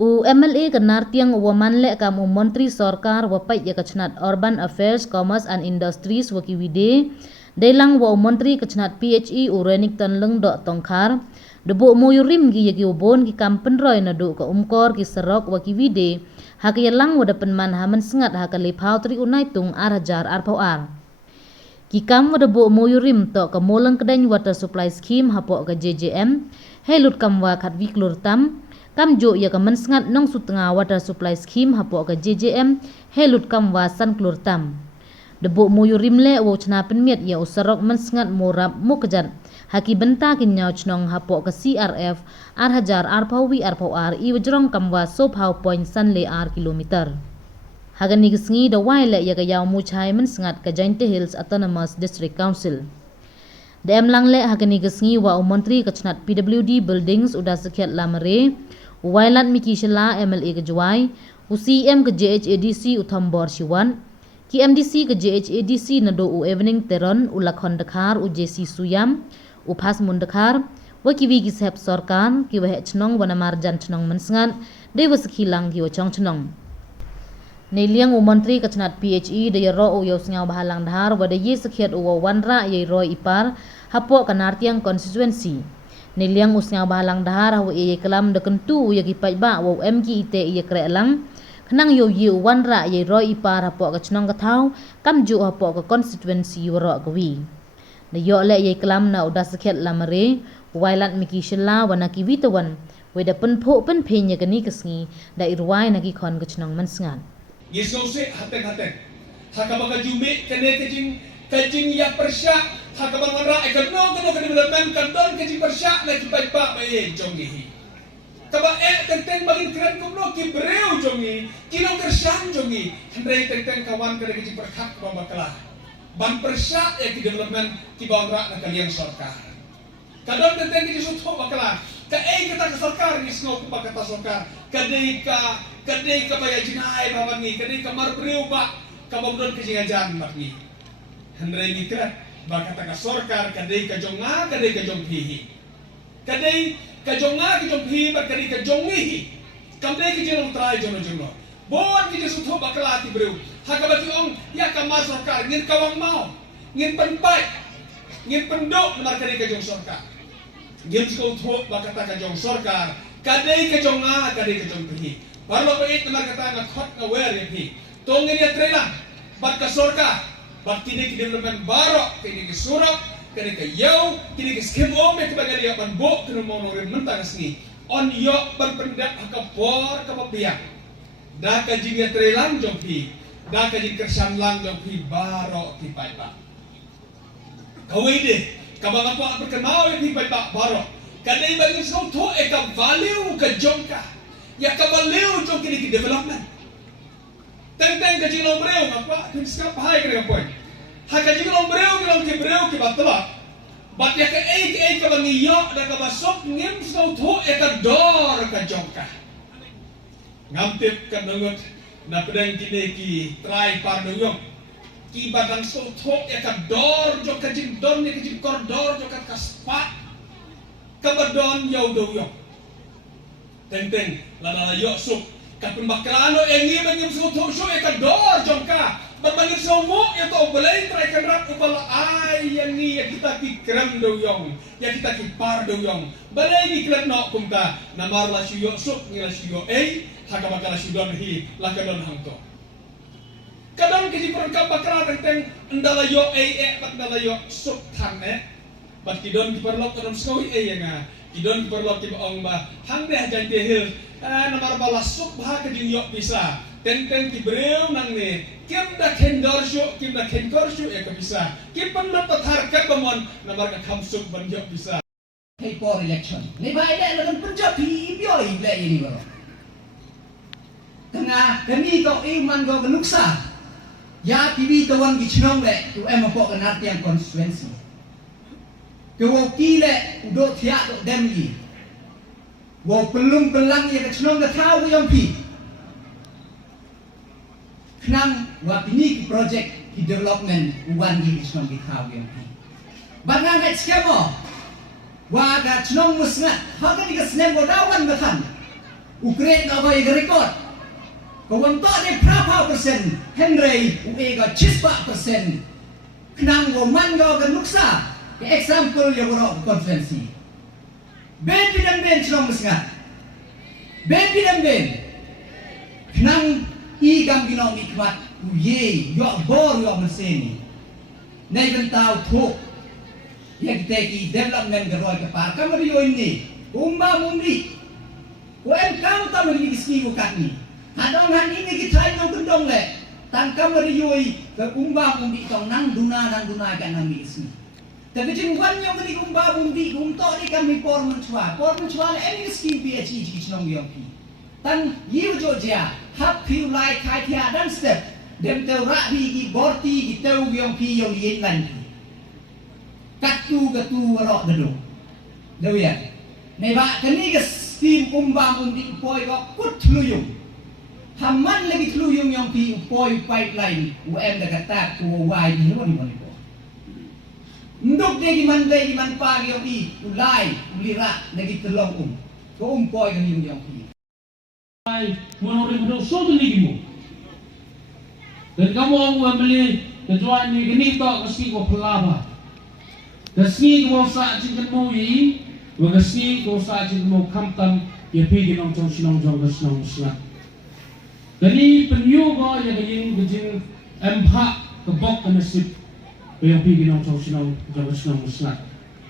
MLA kenar tiang waman le kam Menteri Sorkar wapai ya kecnat Urban Affairs, Commerce and Industries waki wide delang wa Menteri kecnat PHE Urenik Tanleng dok tongkar debu moyurim gi yagi ubon ki kampen roy na do ka umkor ki serok waki wide hak yalang wada penman hamen sengat hak lepau tri unai tung arhajar arpauar ki kam wada bu moyurim to ka molang kedany water supply scheme hapok ka JJM helut kam wa khat wiklur tam kam jo ya kaman sengat nong sutengah water supply scheme hapok ka JJM helut kam wa san klur tam debu moyurim le wo chna penmiet ya usarok men sengat morap mukjat haki benta kin nyau chnong hapok ke CRF arhajar arpawi arpawar I wajrong kamwa sop hau point san le ar kilometer hagan ni gisngi da waile ya ga yaw muchai men sengat ka Jainte Hills Autonomous District Council dem lang le hagan ni gisngi wa Menteri kecnat PWD Buildings udah sekiat lamare wailat miki shela MLA ke Juai UCM ke JHADC Uthambor Shiwan ki MDC ke JHADC nado u evening teron ulakhon Dakar UJC Suyam upas mundakar waki wigi sep sorkan ki wahe chnong wana marjan chnong mensengat de waskilang ki wachong chnong neliang Menteri kecnat PHE de ro u yosngau bahalang dhar wada ye sakhiat u wanra ye roi ipar hapo kanartiang constituency neliang usngau bahalang dhar hawa ye kelam de kentu ye ki paiba wo MG ite ye krelang khnang yo ye wanra ye roi ipar hapo ka chnong ka thau kamju hapo ka constituency waro gwi na yo le ye kelam na udah sakhet lamare wailat miki shela wana ki witawan weda penpho pen phenya kani kasngi da irwai na ki khon gachnong mansngan Yesus se hatek hakaba ka jume kane kajing ya persya hakaba ngara ekono development kandon kajing persya na ki paipa baye jongi kaba tenteng bagin kran kumno ki breu jongi kinong kersan jongi hendai tenteng kawan kane kajing perkhak bakala ban persya ya ki development ki bawra na kaliang sarkar kadon tenteng ki sutho bakala ka kita ka sarkar ni sno ku bakata sarkar kadai ka baya jinai bawangi kadai ka marbreu ba ka bawdon ki jingajan makni hendrai ni krat bakata ka sarkar kadai ka jonga kadai ka jonghi kadai ka jonga ki jonghi ba kadai ka jongi kamdai ki jinong trai jono bon ki sutho bakala ti breu hakabati ong ya kamar sarkar ngin kawang mau ngin penpai ngin pendok nomor kadai ka jong sarkar ngin sko tho bakata ka jong sarkar kadai ka jonga kadai ka jong pi parlo ko it nomor kata na khot na wer pi tongin ya trela bat ka sarkar bat kini ki development baro kini ki surap kini ka yau kini ki skim om ke bagali ya ban bo kini mo no mentang sni on yo ban pendak ka por ka papiak da ka jinga trelang jong pi da ka jing kersan lang jong pi baro ti paipa kawide kabang apa perkenal ti paipa baro kadai bagi so tho e ka value ka jongka ya ka value jong kini ki development teng ka jing lombreu apa tin skap hai kre point ha ka jing lombreu ki batla bat ya ka ka bangi yo da ka basok ngim so tho e ka dor ka jongka ngamtip ka nangot na pedang kini ki try par doyong ki badang so thok ya ka dor jo ka jing don ni ka jing koridor jo ka kaspa ka badon yaw doyong teng la yo sup ka pembakalano engi mangim so thok so ya ka dor jo ka berbangir so mo ya to belai try kan rap upala ai yang ni ya kita ki kram doyong ya kita ki par doyong balai ni klat no kumta namar la shuyo sup ni la shuyo hakabakala sidon hi lakadon hangto kadang kiji perangkap bakala tentang endala yo bat endala yo suk than bat kidon diperlok kadon skoi nga kidon diperlok ki ong ba hang deh Jainte Hills namar bala suk bah kejing yo bisa tentang ki breu nang ne kim da kendor syu ka bisa kim penlot harkat bamon namar ka kham suk ban yo bisa hey for election ni ba ile lagan punjab hi bio ile ini ba tengah kami kau iman kau kenuksa ya TV tawan gichnong le tu em apa kenat yang konstituensi kau kile udo tiak tu demli wo pelung pelang ya gichnong ke tahu yang pi kenang wa pini ki project ki development uwan gi gichnong ke tahu yang pi bangang kat skemo wa gichnong musngat hakan di kesnem go dawan bekan Ukraine no kay record. Kung to ni prapa persen Henry uega chispa persen knang go man go ganuksa ke example yo ro konferensi ben bidang ben chlong mesngat ben bidang ben knang i gam ginong ikmat uye yo bor yo meseni nei bentau thuk yang teki development garoi ke par kamari yo ini umba mumri ko em kam ta ni ski ko katni hadong han ini kita itu gendong le tangkam meriui ke umba bumbi tong nang duna kan nang isi tapi jingwan yang ni umba bumbi umto ni kami por menchua le ini skin PHE ji chnong yopi tan yiu joja hap piu lai khai thia dan step dem teu ra bi gi borti gi teu yopi yong yin lan katu ro gedo dewian nei ba kani ke skin umba bumbi poi ko kut luyung Haman lagi teluyung yang pi upoi pipeline UM dah kata ku wai ni mana ni ko. Ndok de di man pagi yang pi ulai ulira lagi telong ko poi kan yang pi. Ai monorim do so tu lagi mo. Dan kamu ang beli kejuan ni gini to kasi ko pelaba. Kasi ko sa jing mo yi, wa kasi ko sa jing mo kamtam ya pi ginong chong sinong jong sinong slat. Jadi penyu ko yang gajing empha kebok kanasip yang pi ginong chong sinong jong sinong slat.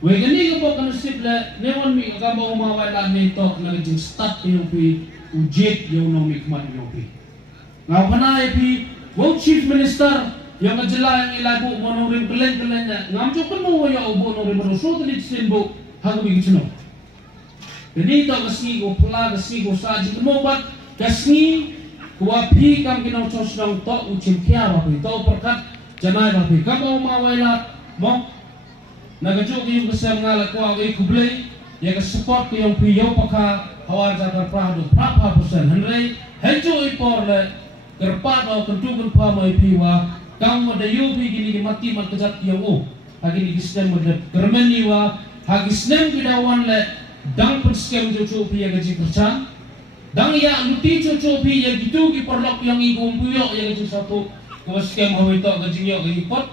Wa gani kebok kanasip le newon mi ka mo mawai la ni to na gajing start yang pi ujet yang no mi kmat yang pi. Ngau kana pi wo chief minister yang ngajela yang ilabu monorim kelen ngam chokon mo ya obo norim ro so tlit simbo hagmi gichno. Jadi to kasi ko pula kasi ko sa jing mo bat kasi kuwa pi kam ginong chos nang to uchim kya ba pi to perkat janai ba pi kam o mawailat mo nagajo ki yung kasam ngala ko ay kublay ya ka support ki yung pi yo paka hawar jata prado prapa persen henry hejo ipor le kerpat o kentugun pa mo pi wa kam mo da yo pi gini mati mat kejat yang o hagi ni gisnem mo de kermeni wa hagi snem kidawan le dang perskem jo cho pi ya gaji perchan dang ya luti cucu pi ya gitu ki perlok yang igum puyok yang itu satu kewaskem hawi to gajing yo gi pot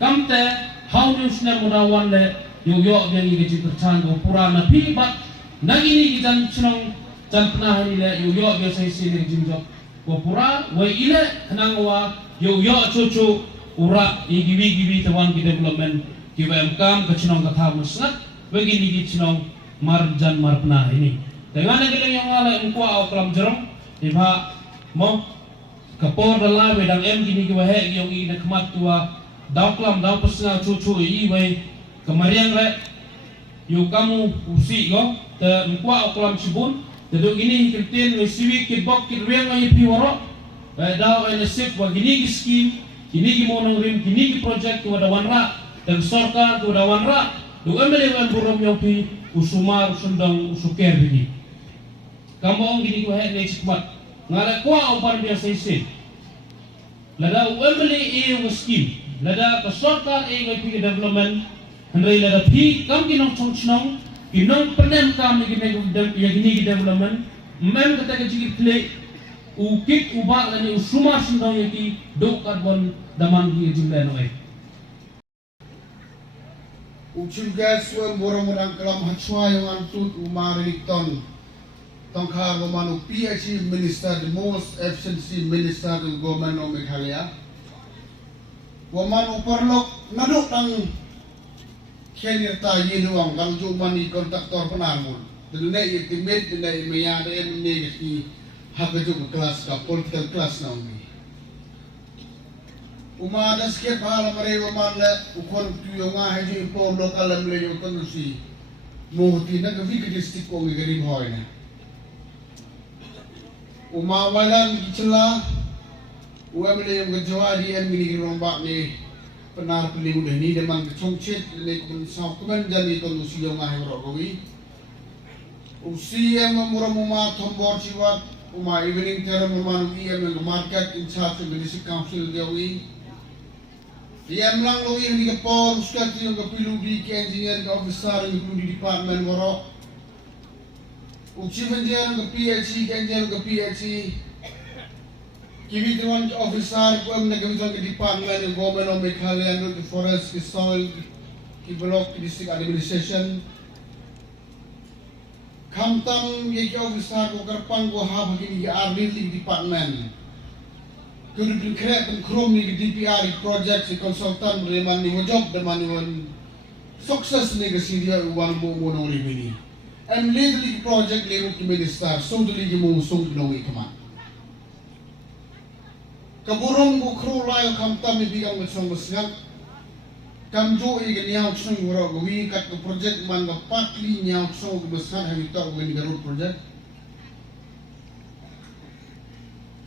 kamte how news na mudawan le yo yang gaji perchan go purana pi bat nagini gijan chnong jan pnah ni le yo biasa isi ni jinjok go pura wa ile kanang wa yo cucu ura igiwi tawan ki development ki wam kam ka chnong ka tha musnat begini gi chnong marjan marpna ini dengan negara yang ala engkau au kelam jerong, iba mo kapor dalam wedang gini ke wahe yang ini kemat tua dau kelam dau pesna cucu i wei kemariang re yu kamu usi go te engkau au kelam sibun te do gini kirtin we siwi kibok kirweng ai piworo dau ai nasib wa gini skim gini monongrim gini project tu ada wanra dan sorkar tu ada wanra do amele wan burom yang pi usumar sundang usuker bini kamu ang gini ko het next month ngala ko ang par biasa isi lada uembeli e skim lada ka sorkar e ngai development handai lada pi kam ginong chongchnong ginong penem kam gini development mem kata ka jigi play ukit ubak lani usuma sindong yaki do karbon daman gi jumlah no e Uchim gas wan borong modang kelam hachwa yang antut umariton tongkar gomanu PHE minister, the most efficiency minister in government of Meghalaya. Gomanu perlok naduk tang kenirta yinuang kang jumani kontraktor penamul. Denai itimit denai meyada menegasi hakajuk kelas ka political class naumi. Umada sikit pahala mereka manle ukon tuyonga haji impor lokal lemle yo konusi. Mohti na gavi kedistik ko ngirim hoyna. Umawalan gicela uamle yang gejawadi en mini rombak ni penar peliu ni demang kecongcit le kun saukumen jani konusi yo ngah rogowi. Usi yang memurah tombor ciwat uma evening term memanu yang market in charge of the council gawi. Yang lang lo yang dikepor, sekali yang kepilu di ke engineer ke officer yang kepilu di department warok. Chief Engineer ke PHC, Engineer ke PHC, Kiwi Tuan Officer, Kuam Negamitan ke Department of Government of Meghalaya, ke Forest, ke Soil, ke Block, ke District Administration, Kamtam ye Officer, ke Kerpang, ke Hab, ke Arli Department, ke Dupin Krep, ke Krum, ke DPR, project, ke Consultant, Remani Wajok, Demani sukses ni ke Syria uang mo nong ini. And lately project level ki minister so duli ki mo sung no ikama. Kaburong ko kru layo kamtam mi bigang mo sung musngat. Kamjo i ke niaw sung woro gwi kat ko project man ga partly niaw sung ko musngat ha mitar ko ni garut project.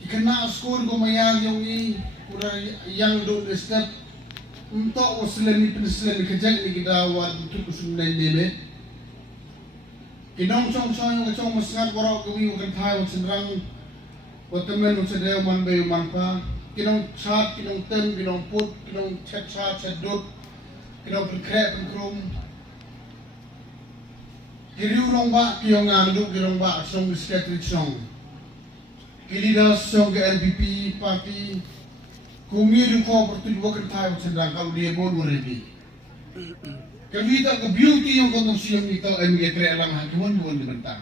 Ikana skor ko mayang yung i pura yang do step untuk Muslim kerja ni kita awal untuk Muslim ni. Kinong chong yung chong masngat warok kami ukan tayo senrang watemen usadeo man bayo man pa. Kinong chat, kinong tem, kinong put, kinong chat dot, kinong krep krum. Kiriu rong ba kiyong andu kirong ba song secretary song. Kilidas song ke LPP party. Kumiru ko opportunity wakan tayo senrang kalau dia bon waribi. Kami tak ke beauty yang kau siyang ito ay mga tre lang hangkuan buwan di bentang.